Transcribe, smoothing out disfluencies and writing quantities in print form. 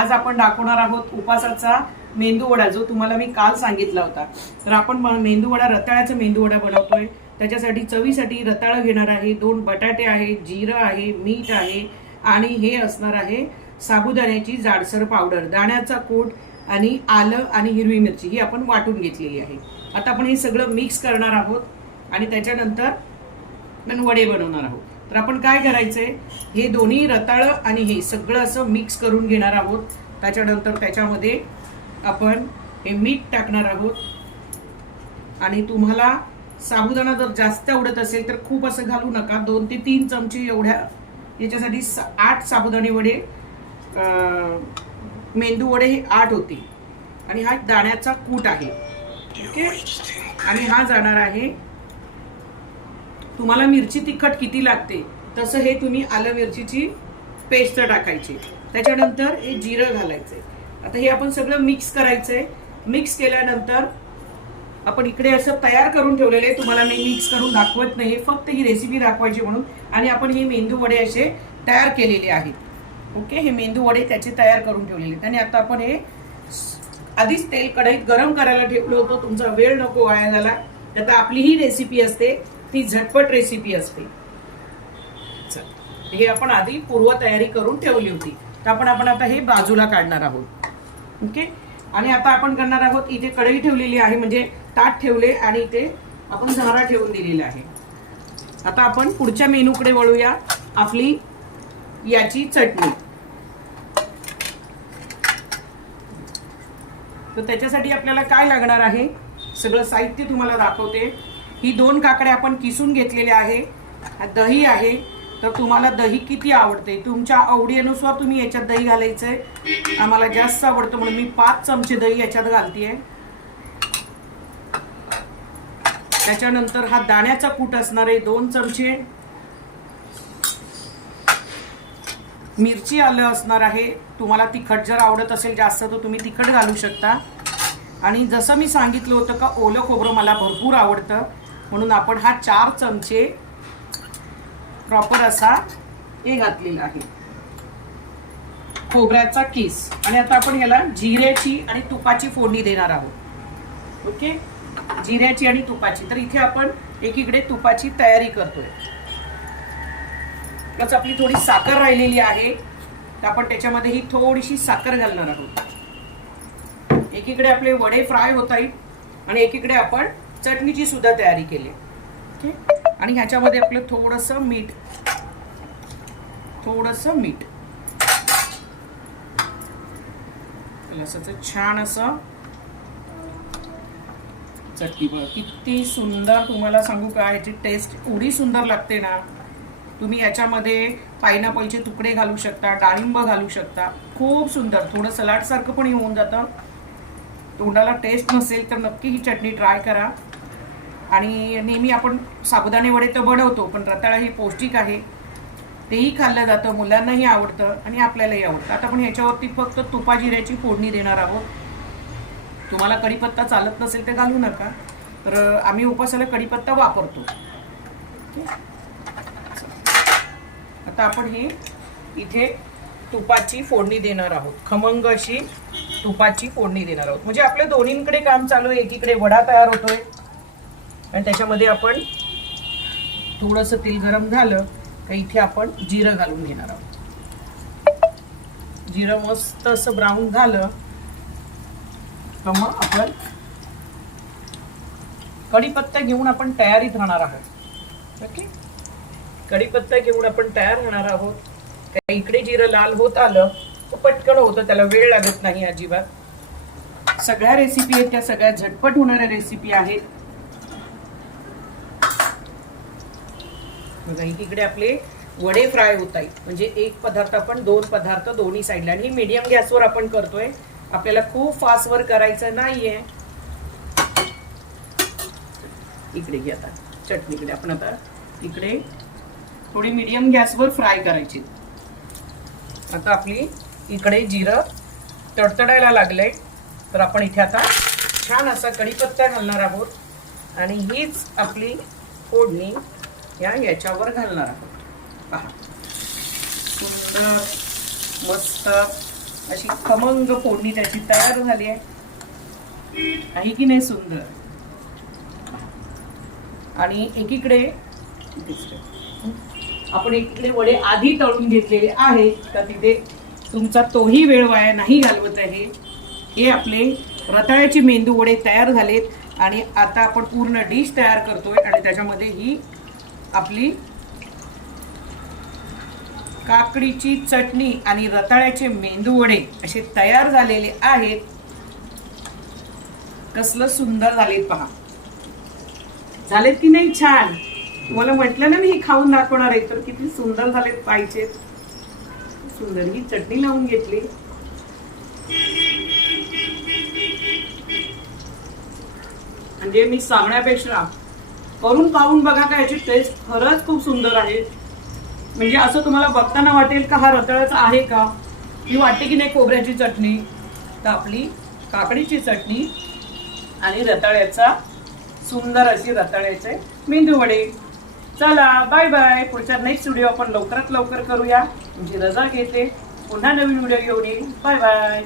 आज आपण दाखवणार आहोत उपासाचा मेंदू वडा, जो तुम्हाला मी काल सांगितला होता। तर आपण मेंदू वडा, रताळ्याचा मेंदू वडा बनवतोय। त्याच्यासाठी चवीसाठी रताळं घेणार आहे, 2 बटाटे आहे, जिरं आहे, मीठ आहे आणि हे असणार आहे साबुदाण्याची जाडसर पावडर, दाण्याचा कूट आणि आलं आणि हिरवी मिरची ही आपण वाटून घेतलेली आहे। आता आपण हे सगळं मिक्स करणार आहोत आणि त्याच्यानंतर आपण वडे बनवणार आहोत। तर आपण काय करायचंय, हे दोन्ही रताळं आणि हे सगळं असं मिक्स करून घेणार आहोत। त्याच्यानंतर त्याच्यामध्ये आपण हे मीठ टाकणार आहोत आणि तुम्हाला साबुदाणा जर जास्त आवडत असेल तर खूप असं घालू नका, 2 ते 3 चमचे एवढ्या। याच्यासाठी 8 साबुदाणे वडे, मेंदू वडे हे 8 होते आणि हा दाण्याचा कूट आहे। ओके, आणि हा जाणार आहे, तुम्हाला मिरची तिखट किती लागते तसं हे तुम्ही आलं मिरचीची पेस्ट टाकायची। त्याच्यानंतर हे जिरं घालायचे। आता हे आपण सगळं मिक्स करायचंय। मिक्स केल्यानंतर आपण इकडे असं तयार करून ठेवलेले आहे, तुम्हाला मी मिक्स करून दाखवत नाही, फक्त ही रेसिपी दाखवायची म्हणून। आणि आपण हे मेंदू वडे असे तयार केलेले आहेत। ओके, हे मेंदू वडे त्याचे तयार करून ठेवलेले आहेत। आणि आता आपण हे आधीच तेल कढईत गरम करायला ठेवलं होतं, तुमचा वेळ नको वाया झाला। आता आपली ही रेसिपी असते ती झटपट रेसिपी असते। हे आपण आधी पूर्व तयारी करून ठेवली होती, तर आपण आता हे बाजूला काढणार आहोत। ओके, आणि आता आपण करणार आहोत, इथे कढई ठेवलेली आहे, म्हणजे ताट ठेवले आणि इथे आपण झारा ठेवून दिलेला आहे। आता आपण पुढच्या मेनूकडे वळूया, आपली याची चटणी। तर त्याच्यासाठी आपल्याला काय लागणार आहे, सगळं साहित्य तुम्हाला दाखवते। ही 2 काकड्या आपण किसून घेतलेल्या आहे। दही आहे, तर तुम्हाला दही किती आवडते तुमच्या आवडीनुसार तुम्ही याच्यात दही घालायचंय। आम्हाला जास्त आवडतं म्हणून मी 5 चमचे दही याच्यात घालतेय। त्याच्यानंतर हा दाण्याचा कूट असणार आहे 2 चमचे, मिरची आलं असणार आहे, तुम्हाला तिखट जर आवडत असेल जास्त तर तुम्ही तिखट घालू शकता। आणि जसं मी सांगितलं होतं का ओलं खोबरं मला भरपूर आवडतं, म्हणून आपण हा 4 चमचे प्रॉपर असा हे घातलेला आहे खोबऱ्याचा किस। आणि आता आपण याला जिऱ्याची आणि तुपाची फोडणी देणार आहोत। ओके, जिऱ्याची आणि तुपाची। तर इथे आपण एकीकडे तुपाची तयारी करतोय, प्लस आपली थोडी साखर राहिलेली आहे, तर आपण त्याच्यामध्ये ही थोडीशी साखर घालणार आहोत। एकीकडे आपले वडे फ्राय होत आहेत आणि एकीकडे आपण चटणीची सुद्धा तयारी केली। ओके, आणि ह्याच्यामध्ये आपलं थोडंसं मीठ असं छान असं चटणी बघ किती सुंदर, तुम्हाला सांगू का याची टेस्ट एवढी सुंदर लागते ना। तुम्ही याच्यामध्ये पायनॅपलचे तुकडे घालू शकता, डाळिंब घालू शकता, खूप सुंदर, थोडं सलाड सारखं पण होऊन जातं। तोंडाला टेस्ट नसेल तर नक्की ही चटणी ट्राय करा। आणि नेहमी आपण साबुदाणे वडे तर बनवतो, पण रताळा हे पौष्टिक आहे, तेही खाल्लं जातं, मुलांनाही आवडतं आणि आपल्यालाही आवडतं। आता आपण ह्याच्यावरती फक्त तुपा जिऱ्याची फोडणी देणार आहोत। तुम्हाला कढीपत्ता चालत नसेल तर घालू नका, तर आम्ही उपासाला कढीपत्ता वापरतो। आता आपण हे इथे तुपाची फोडणी देणार आहोत, खमंग अशी तुपाची फोडणी देणार आहोत, म्हणजे आपल्या दोन्हीकडे काम चालू आहे। एकीकडे वडा तयार होतोय आणि त्याच्यामध्ये आपण थोडंसं तेल गरम झालं तर इथे आपण जिरं घालून घेणार आहोत। जिरं मस्त असं ब्राऊन झालं तर मग आपण कढीपत्ता घेऊन आपण तयारीत राहणार आहोत। ओके, कढीपत्ता घेऊन आपण तयार राहणार आहोत। इकडे जिरं लाल होत आलं तर पटकन होतं, त्याला वेळ लागत नाही अजिबात। सगळ्या रेसिपी आहेत त्या सगळ्या झटपट होणाऱ्या रेसिपी आहेत। बघा इकडे आपले वडे फ्राय होत आहेत, म्हणजे एक पदार्थ आपण 2 पदार्थ दोन्ही साईडला, आणि मीडियम गॅसवर आपण करतोय, आपल्याला खूप फास्टवर करायचं नाहीये। इकडे घे आता चटणीकडे, आपण आता इकडे थोडी मीडियम गॅसवर फ्राय करायची। आता आपली इकडे जिरं तडतडायला लागलंय, तर आपण इथे आता छान असा कढीपत्ता घालणार आहोत आणि हीच आपली फोडणी याच्यावर घालणार आहोत। पहा सुंदर मस्त अशी खमंग फोडणी त्याची तयार झाली आहे की नाही सुंदर. आणि एकीकडे आपण एकीकडे वडे आधी तळून घेतलेले आहेत का तिथे तुमचा तोही वेळ वाया नाही घालवत आहे. हे आपले रताळ्याचे मेंदू वडे तयार झालेत आणि आता आपण पूर्ण डिश तयार करतोय आणि त्याच्यामध्ये ही आपली काकडीची चटणी आणि रताळ्याचे मेंदू वडे असे तयार झालेले आहेत. कसलं सुंदर झालेत पहा. झालेत की नाही छान. तुम्हाला म्हटलं ना मी हे खाऊन दाखवणार आहे तर किती सुंदर झालेत पाहिजे. सुंदर ही चटणी लावून घेतली. म्हणजे मी सांगण्यापेक्षा करून पाहून बघा का याची टेस्ट खरंच खूप सुंदर आहे. म्हणजे असं तुम्हाला बघताना वाटेल का हा रताळ्याचा आहे का, ही वाटते की नाही खोबऱ्याची चटणी. तर आपली काकडीची चटणी आणि रताळ्याचा सुंदर अशी रताळ्याचे मेंदू वडे. चला बाय बाय. पुढच्या नेक्स्ट व्हिडिओ आपण लवकरात लवकर करूया. तुमची रजा घेते. पुन्हा नवीन व्हिडिओ घेऊन येईल. Bye bye.